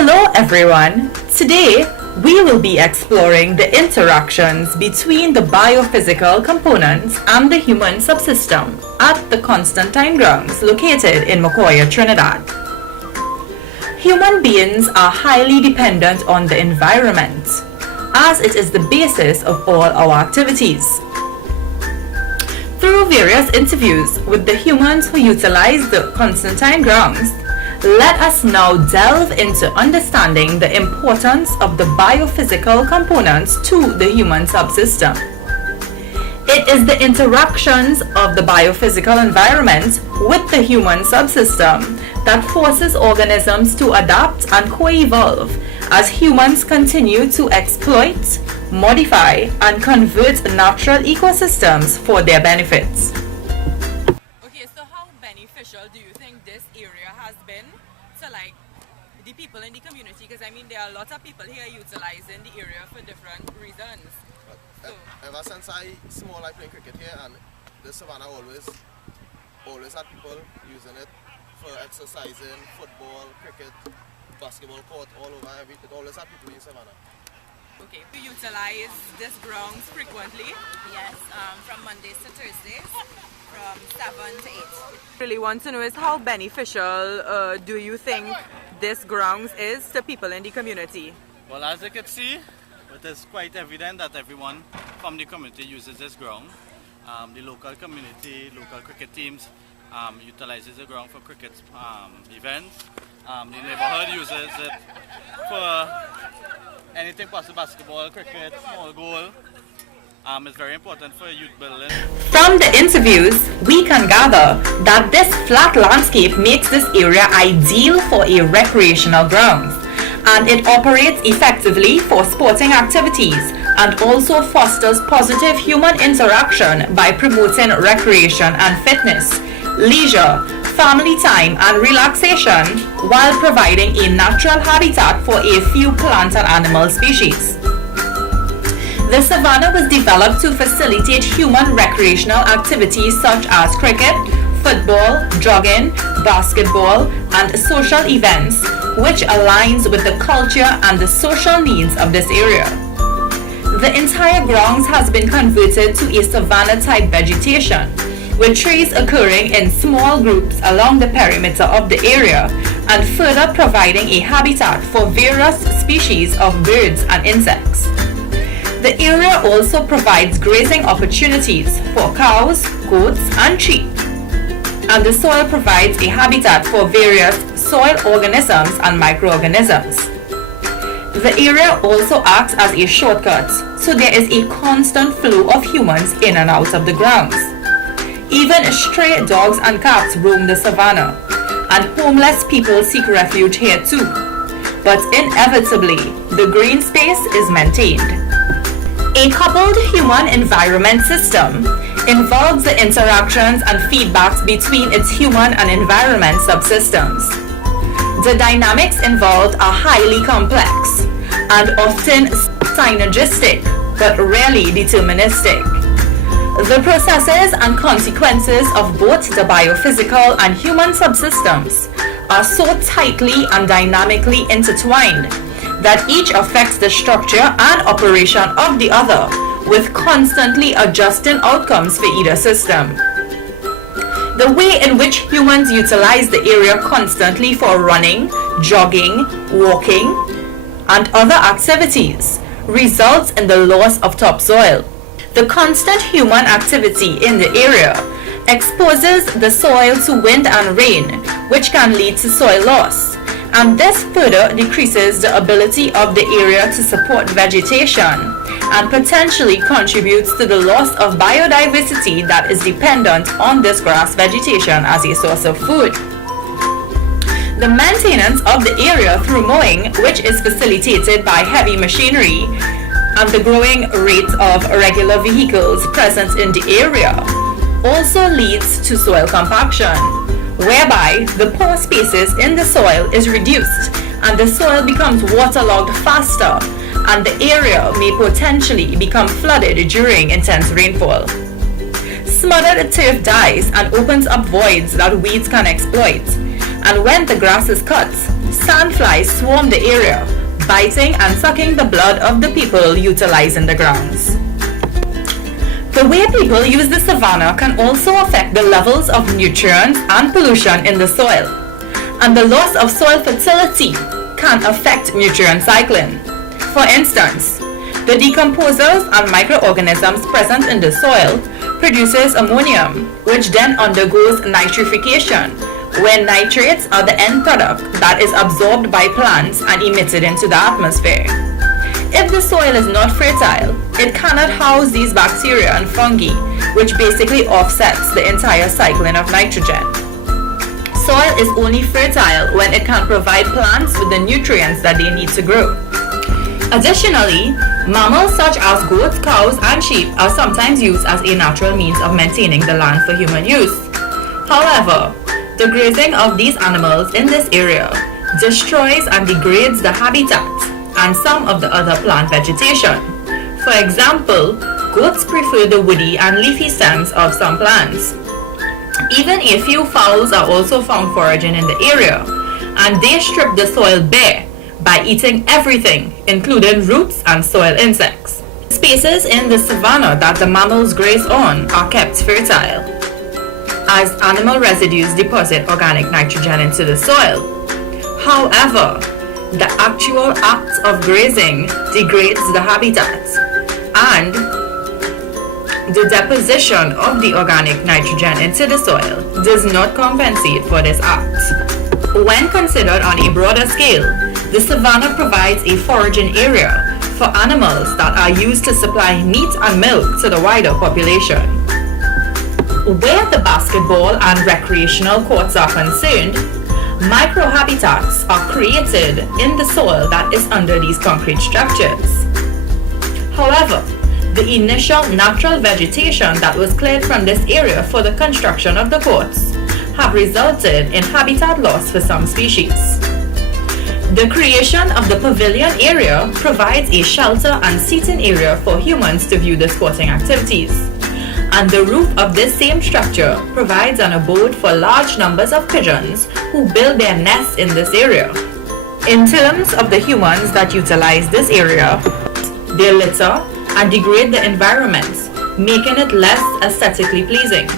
Hello everyone! Today we will be exploring the interactions between the biophysical components and the human subsystem at the Constantine Grounds located in Macoya, Trinidad. Human beings are highly dependent on the environment, as it is the basis of all our activities. Through various interviews with the humans who utilize the Constantine Grounds, let us now delve into understanding the importance of the biophysical components to the human subsystem. It is the interactions of the biophysical environment with the human subsystem that forces organisms to adapt and co-evolve as humans continue to exploit, modify, and convert natural ecosystems for their benefits. Okay, so how beneficial do you think this area has been to the people in the community? Because I mean there are a lot of people here utilizing the area for different reasons. Ever since I small, I play cricket here, and the savannah always had people using it for exercising, football, cricket, basketball court, all over. It always had people in savannah. Okay, you utilize this grounds frequently? Yes, from Mondays to Thursdays, from 7 to 8. Really want to know is how beneficial do you think this grounds is to people in the community? Well, as you can see, it is quite evident that everyone from the community uses this ground. The local community, local cricket teams utilizes the ground for cricket events. The neighborhood uses it for anything possible, basketball, cricket, small goal. It's very important for youth building. From the interviews, we can gather that this flat landscape makes this area ideal for a recreational grounds, and it operates effectively for sporting activities and also fosters positive human interaction by promoting recreation and fitness, leisure, family time and relaxation, while providing a natural habitat for a few plant and animal species. The savanna was developed to facilitate human recreational activities such as cricket, football, jogging, basketball, and social events, which aligns with the culture and the social needs of this area. The entire grounds has been converted to a savanna-type vegetation, with trees occurring in small groups along the perimeter of the area and further providing a habitat for various species of birds and insects. The area also provides grazing opportunities for cows, goats, and sheep, and the soil provides a habitat for various soil organisms and microorganisms. The area also acts as a shortcut, so there is a constant flow of humans in and out of the grounds. Even stray dogs and cats roam the savanna, and homeless people seek refuge here too. But inevitably, the green space is maintained. A coupled human-environment system involves the interactions and feedbacks between its human and environment subsystems. The dynamics involved are highly complex and often synergistic, but rarely deterministic. The processes and consequences of both the biophysical and human subsystems are so tightly and dynamically intertwined that each affects the structure and operation of the other, with constantly adjusting outcomes for either system. The way in which humans utilize the area constantly for running, jogging, walking, and other activities results in the loss of topsoil. The constant human activity in the area exposes the soil to wind and rain, which can lead to soil loss, and this further decreases the ability of the area to support vegetation and potentially contributes to the loss of biodiversity that is dependent on this grass vegetation as a source of food. The maintenance of the area through mowing, which is facilitated by heavy machinery, and the growing rate of regular vehicles present in the area also leads to soil compaction, whereby the pore spaces in the soil is reduced and the soil becomes waterlogged faster, and the area may potentially become flooded during intense rainfall. Smothered turf dies and opens up voids that weeds can exploit, and when the grass is cut, sandflies swarm the area, biting and sucking the blood of the people utilizing the grounds. The way people use the savanna can also affect the levels of nutrients and pollution in the soil, and the loss of soil fertility can affect nutrient cycling. For instance, the decomposers and microorganisms present in the soil produces ammonium, which then undergoes nitrification, where nitrates are the end product that is absorbed by plants and emitted into the atmosphere. If the soil is not fertile, it cannot house these bacteria and fungi, which basically offsets the entire cycling of nitrogen. Soil is only fertile when it can provide plants with the nutrients that they need to grow. Additionally, mammals such as goats, cows, and sheep are sometimes used as a natural means of maintaining the land for human use. However, the grazing of these animals in this area destroys and degrades the habitat and some of the other plant vegetation. For example, goats prefer the woody and leafy stems of some plants. Even a few fowls are also found foraging in the area, and they strip the soil bare by eating everything, including roots and soil insects. Spaces in the savanna that the mammals graze on are kept fertile, as animal residues deposit organic nitrogen into the soil. However, the actual act of grazing degrades the habitat, and the deposition of the organic nitrogen into the soil does not compensate for this act. When considered on a broader scale, the savanna provides a foraging area for animals that are used to supply meat and milk to the wider population. Where the basketball and recreational courts are concerned, microhabitats are created in the soil that is under these concrete structures. However, the initial natural vegetation that was cleared from this area for the construction of the courts have resulted in habitat loss for some species. The creation of the pavilion area provides a shelter and seating area for humans to view the sporting activities, and the roof of this same structure provides an abode for large numbers of pigeons who build their nests in this area. In terms of the humans that utilize this area, they litter and degrade the environment, making it less aesthetically pleasing.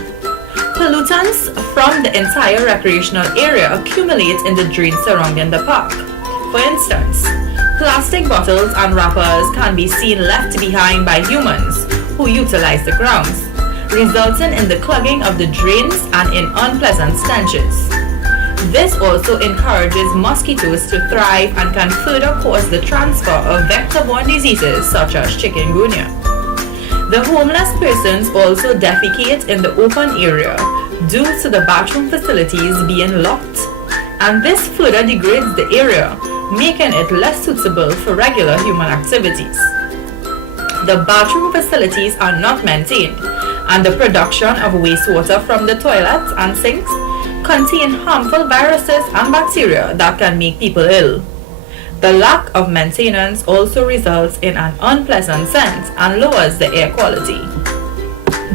Pollutants from the entire recreational area accumulate in the drains surrounding the park. For instance, plastic bottles and wrappers can be seen left behind by humans who utilize the grounds, resulting in the clogging of the drains and in unpleasant stenches. This also encourages mosquitoes to thrive and can further cause the transfer of vector-borne diseases such as chikungunya. The homeless persons also defecate in the open area due to the bathroom facilities being locked, and this further degrades the area, making it less suitable for regular human activities. The bathroom facilities are not maintained, and the production of wastewater from the toilets and sinks contain harmful viruses and bacteria that can make people ill. The lack of maintenance also results in an unpleasant scent and lowers the air quality.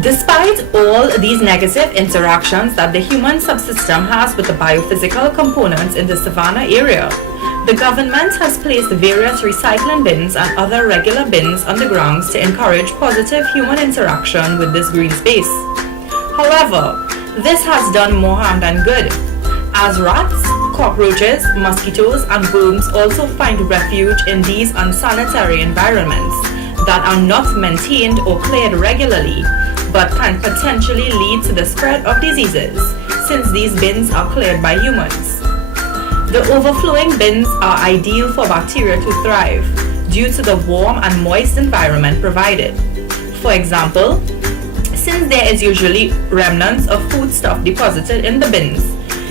Despite all these negative interactions that the human subsystem has with the biophysical components in the savanna area, the government has placed various recycling bins and other regular bins on the grounds to encourage positive human interaction with this green space. However, this has done more harm than good, as rats, cockroaches, mosquitoes, and worms also find refuge in these unsanitary environments that are not maintained or cleared regularly, but can potentially lead to the spread of diseases, since these bins are cleared by humans. The overflowing bins are ideal for bacteria to thrive due to the warm and moist environment provided. For example, since there is usually remnants of foodstuff deposited in the bins,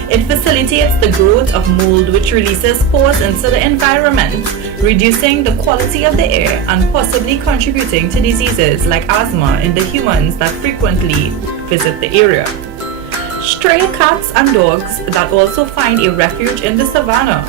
it facilitates the growth of mold, which releases spores into the environment, reducing the quality of the air and possibly contributing to diseases like asthma in the humans that frequently visit the area. Stray cats and dogs that also find a refuge in the savanna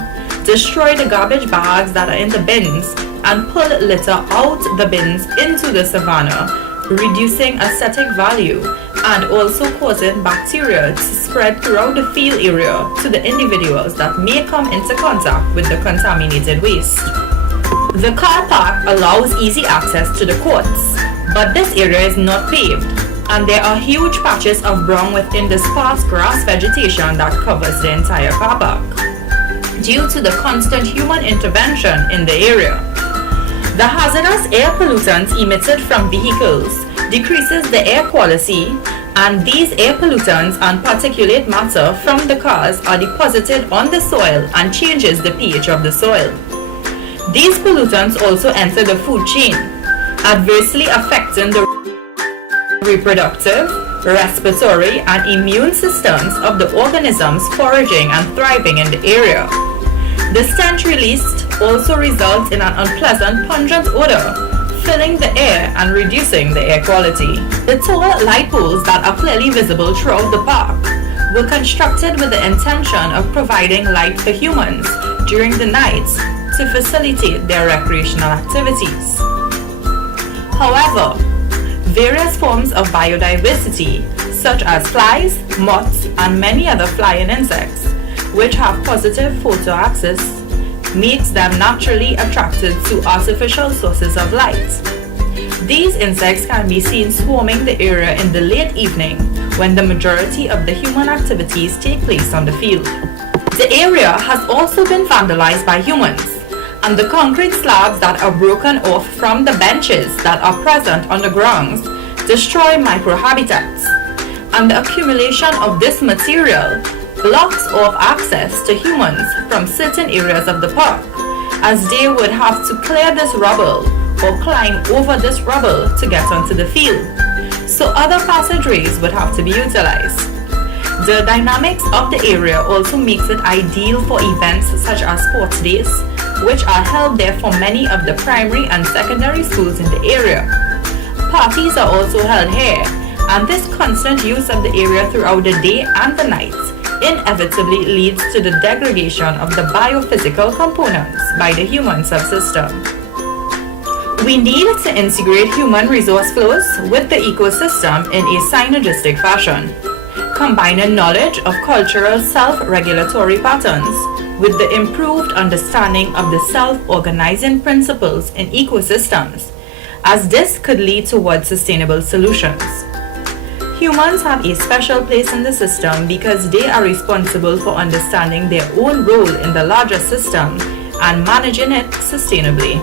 destroy the garbage bags that are in the bins and pull litter out the bins into the savanna, reducing aesthetic value and also causing bacteria to spread throughout the field area to the individuals that may come into contact with the contaminated waste. The car park allows easy access to the courts, but this area is not paved, and there are huge patches of brown within the sparse grass vegetation that covers the entire car park, due to the constant human intervention in the area. The hazardous air pollutants emitted from vehicles decreases the air quality, and these air pollutants and particulate matter from the cars are deposited on the soil and changes the pH of the soil. These pollutants also enter the food chain, adversely affecting the reproductive, respiratory, and immune systems of the organisms foraging and thriving in the area. The stench released also results in an unpleasant pungent odor, filling the air and reducing the air quality. The tall light poles that are clearly visible throughout the park were constructed with the intention of providing light for humans during the night to facilitate their recreational activities. However, various forms of biodiversity, such as flies, moths, and many other flying insects, which have positive photoaxis, makes them naturally attracted to artificial sources of light. These insects can be seen swarming the area in the late evening when the majority of the human activities take place on the field. The area has also been vandalized by humans, and the concrete slabs that are broken off from the benches that are present on the grounds destroy microhabitats, and the accumulation of this material blocks off access to humans from certain areas of the park, as they would have to clear this rubble or climb over this rubble to get onto the field, so other passageways would have to be utilized. The dynamics of the area also makes it ideal for events such as sports days, which are held there for many of the primary and secondary schools in the area. Parties are also held here, and this constant use of the area throughout the day and the night inevitably leads to the degradation of the biophysical components by the human subsystem. We need to integrate human resource flows with the ecosystem in a synergistic fashion, combining knowledge of cultural self-regulatory patterns with the improved understanding of the self-organizing principles in ecosystems, as this could lead towards sustainable solutions. Humans have a special place in the system because they are responsible for understanding their own role in the larger system and managing it sustainably.